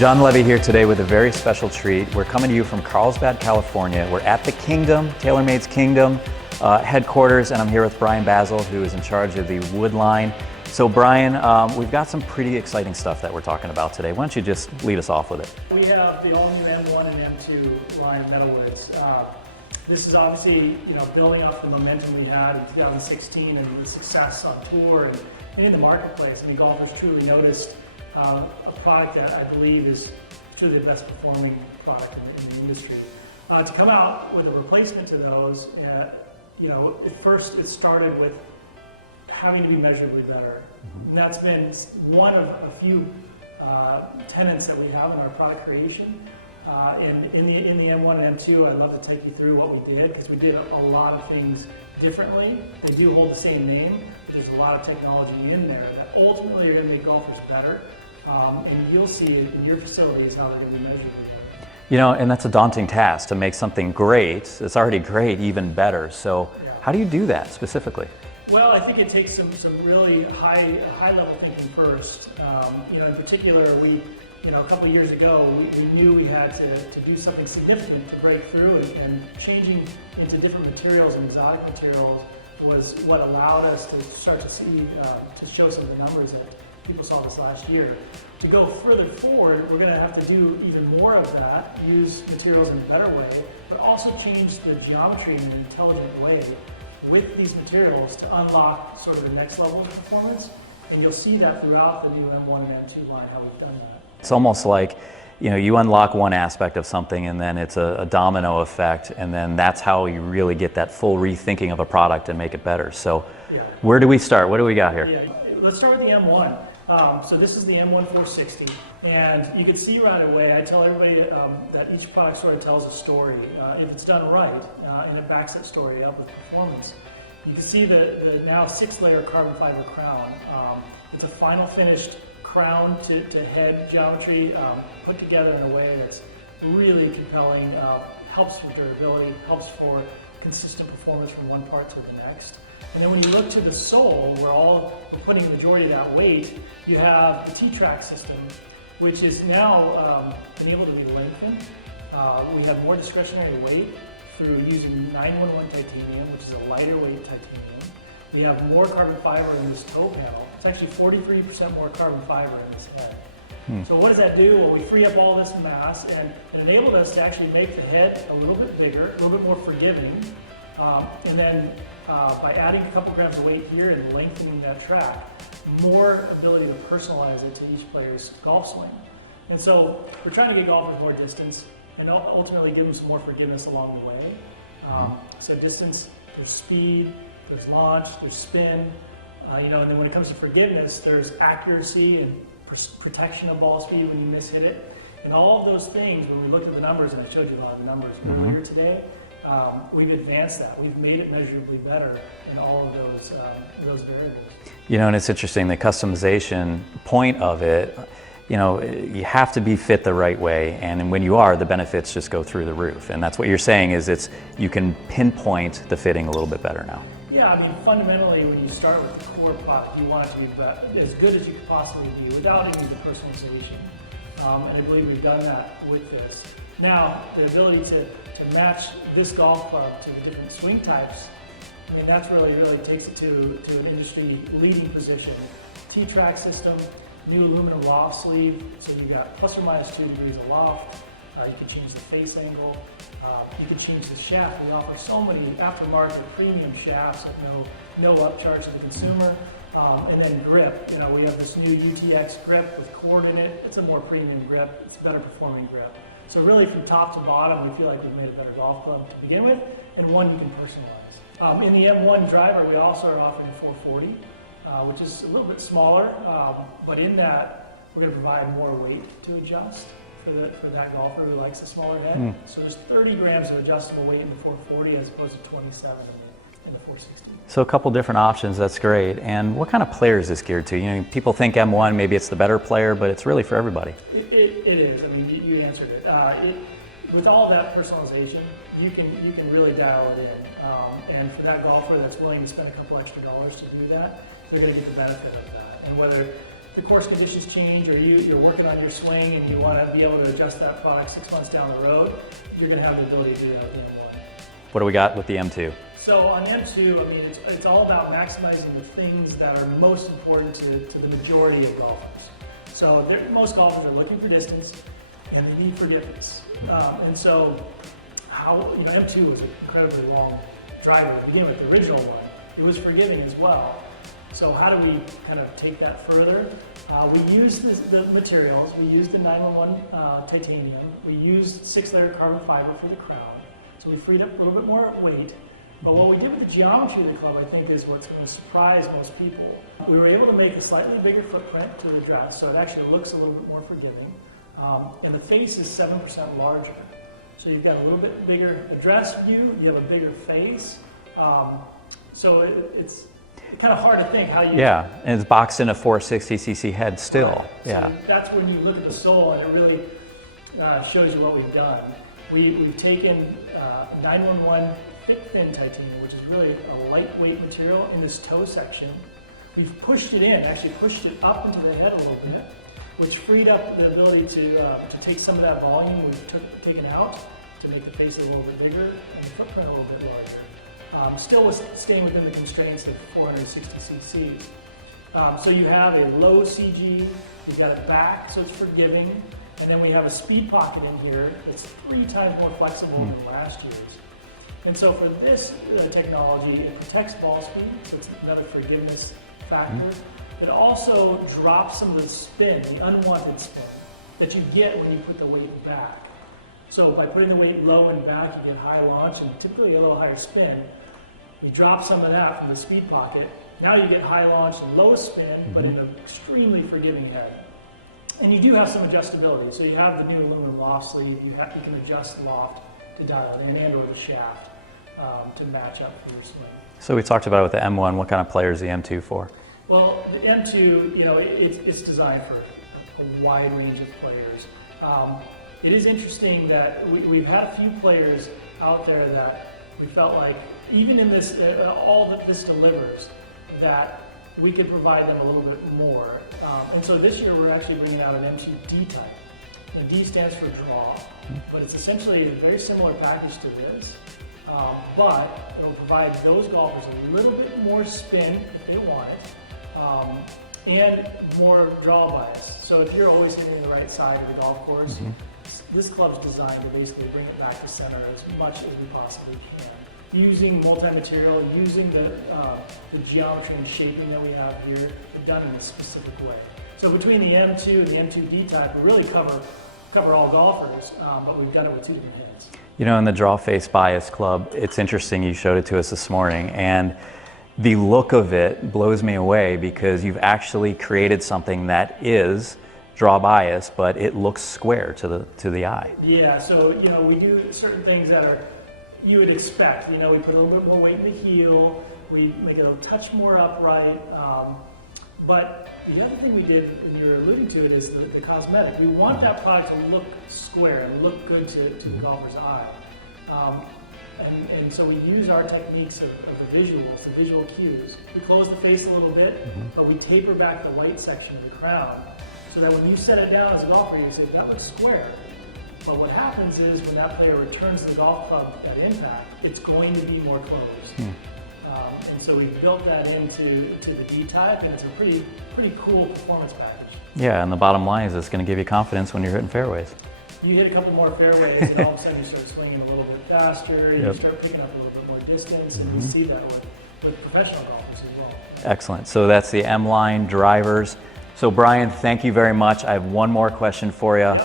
John Levy here today with a very special treat. We're coming to you from Carlsbad, California. We're at the Kingdom, TaylorMade's Kingdom headquarters, and I'm here with Brian Bazzel, who is in charge of the wood line. So Brian, we've got some pretty exciting stuff that we're talking about today. Why don't you just lead us off with it? We have the all-new M1 and M2 line of metalwoods. This is obviously, building off the momentum we had in 2016 and the success on tour and in the marketplace. I mean, golfers truly noticed a product that I believe is truly the best performing product in the industry. To come out with a replacement to those, at first it started with having to be measurably better. And that's been one of a few tenets that we have in our product creation. In the M1 and M2, I'd love to take you through what we did, because we did a lot of things differently. They do hold the same name, but there's a lot of technology in there that ultimately are going to make golfers better. And you'll see it in your facilities how they're going to be measurably better. And that's a daunting task, to make something great, it's already great, even better. So how do you do that specifically? Well, I think it takes some really high level thinking first. In particular, a couple of years ago, we knew we had to do something significant to break through, and changing into different materials and exotic materials was what allowed us to start to see, to show some of the numbers that people saw this last year. To go further forward, we're going to have to do even more of that, use materials in a better way, but also change the geometry in an intelligent way with these materials to unlock sort of the next level of performance. And you'll see that throughout the new M1 and M2 line, how we've done that. It's almost like, you unlock one aspect of something and then it's a domino effect, and then that's how you really get that full rethinking of a product and make it better. So where do we start? What do we got here? Yeah. Let's start with the M1. So this is the M1 460, and you can see right away, I tell everybody that each product sort of tells a story. If it's done right, and it backs that story up with performance. You can see the now 6-layer carbon fiber crown. It's a final finished crown to head geometry, put together in a way that's really compelling, helps with durability, helps for consistent performance from one part to the next. And then when you look to the sole, where we're putting the majority of that weight, you have the Ttrack system, which is now been able to be lengthened. We have more discretionary weight through using 911 titanium, which is a lighter weight titanium. We have more carbon fiber in this toe panel. It's actually 43% more carbon fiber in this head. So what does that do? Well, we free up all this mass, and it enabled us to actually make the head a little bit bigger, a little bit more forgiving. And then by adding a couple grams of weight here and lengthening that track, more ability to personalize it to each player's golf swing. And so we're trying to get golfers more distance and ultimately give them some more forgiveness along the way. So distance, there's speed, there's launch, there's spin, and then when it comes to forgiveness, there's accuracy and protection of ball speed when you mishit it. And all of those things, when we looked at the numbers, and I showed you a lot of numbers earlier today, we've advanced that. We've made it measurably better in all of those variables. And it's interesting, the customization point of it, you have to be fit the right way, and when you are, the benefits just go through the roof. And that's what you're saying, is you can pinpoint the fitting a little bit better now. Yeah, I mean, fundamentally, when you start with the core product, you want it to be as good as you could possibly be without any of the personalization. And I believe we've done that with this. Now, the ability to match this golf club to the different swing types, I mean, that's really takes it to an industry leading position. Ttrack system, new aluminum loft sleeve, so you've got plus or minus 2 degrees of loft. You can change the face angle. You can change the shaft. We offer so many aftermarket premium shafts at no upcharge to the consumer. And then grip. We have this new UTX grip with cord in it. It's a more premium grip. It's a better performing grip. So really, from top to bottom, we feel like we've made a better golf club to begin with, and one you can personalize. In the M1 driver, we also are offering a 440, which is a little bit smaller, but in that, we're going to provide more weight to adjust for that golfer who likes a smaller head. So there's 30 grams of adjustable weight in the 440 as opposed to 27 in the 460. So a couple different options, that's great. And what kind of player is this geared to? People think M1, maybe it's the better player, but it's really for everybody. It is. I mean, you answered it. With all that personalization, you can really dial it in. And for that golfer that's willing to spend a couple extra dollars to do that, they're going to get the benefit of that. And whether the course conditions change, or you're working on your swing and you want to be able to adjust that product 6 months down the road, you're going to have the ability to do that with the M1. What do we got with the M2? So on the M2, I mean, it's all about maximizing the things that are most important to the majority of golfers. So most golfers are looking for distance and they need forgiveness. And so M2 was an incredibly long driver to begin with, the original one. It was forgiving as well. So how do we kind of take that further? We used the materials. We used the 911 titanium. We used 6-layer carbon fiber for the crown. So we freed up a little bit more weight. But what we did with the geometry of the club, I think, is what's going to surprise most people. We were able to make a slightly bigger footprint to the dress, so it actually looks a little bit more forgiving. And the face is 7% larger. So you've got a little bit bigger address view, you have a bigger face. So it's kind of hard to think how you... Yeah, and it's boxed in a 460cc head still. Right. Yeah. So that's when you look at the sole and it really shows you what we've done. We've taken 911 thick thin titanium, which is really a lightweight material in this toe section. We've pushed it in, actually pushed it up into the head a little bit, which freed up the ability to take some of that volume we've taken out to make the face a little bit bigger and the footprint a little bit larger. Still staying within the constraints of 460cc. So you have a low CG, you've got it back, so it's forgiving, and then we have a speed pocket in here that's 3 times more flexible than last year's. And so for this technology, it protects ball speed, so it's another forgiveness factor. It also drops some of the spin, the unwanted spin, that you get when you put the weight back. So by putting the weight low and back, you get high launch and typically a little higher spin. You drop some of that from the speed pocket. Now you get high launch and low spin, but in an extremely forgiving head. And you do have some adjustability. So you have the new aluminum loft sleeve. You can adjust loft to dial it in and or the shaft to match up for your swing. So we talked about it with the M1. What kind of player is the M2 for? Well, the M2, it's designed for a wide range of players. It is interesting that we've had a few players out there that we felt like, even in this, all that this delivers, that we could provide them a little bit more. And so this year we're actually bringing out an M2 D type. And D stands for draw, but it's essentially a very similar package to this. But it will provide those golfers a little bit more spin if they want it, and more draw bias. So if you're always hitting the right side of the golf course, this club's designed to basically bring it back to center as much as we possibly can. Using multi-material, using the geometry and shaping that we have here, but done in a specific way. So between the M2 and the M2D type, we really cover all golfers, but we've done it with 2 different heads. You know, in the Drawface Bias Club, it's interesting, you showed it to us this morning, and the look of it blows me away because you've actually created something that is draw bias, but it looks square to the eye. Yeah, so we do certain things that are you would expect. We put a little bit more weight in the heel, we make it a touch more upright. But the other thing we did, and you were alluding to it, is the cosmetic. We want that product to look square and look good to the golfer's eye. And so we use our techniques of the visuals, the visual cues. We close the face a little bit, but we taper back the white section of the crown so that when you set it down as a golfer, you say, that looks square. But what happens is when that player returns the golf club at impact, it's going to be more closed. And so we built that into the D-type, and it's a pretty cool performance package. Yeah, and the bottom line is it's going to give you confidence when you're hitting fairways. You hit a couple more fairways, and all of a sudden you start swinging a little bit faster, you start picking up a little bit more distance, and we see that with professional golfers as well. Excellent. So that's the M-line drivers. So Brian, thank you very much. I have one more question for you.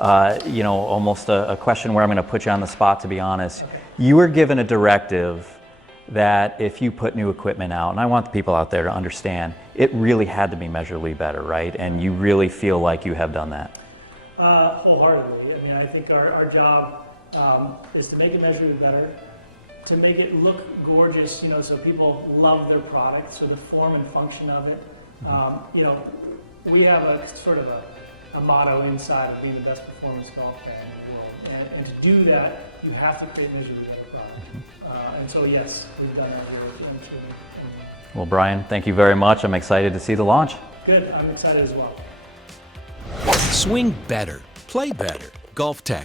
Almost a question where I'm going to put you on the spot, to be honest. Okay. You were given a directive that if you put new equipment out, and I want the people out there to understand, it really had to be measurably better, right? And you really feel like you have done that? Wholeheartedly. I mean, I think our job is to make it measurably better, to make it look gorgeous, so people love their product, so the form and function of it. We have a sort of a motto inside of being the best performance golf brand in the world. And to do that, you have to create measurably better product. And so yes, we've done that here. Well, Brian, thank you very much. I'm excited to see the launch. Good, I'm excited as well. Swing better, play better. GolfTEC.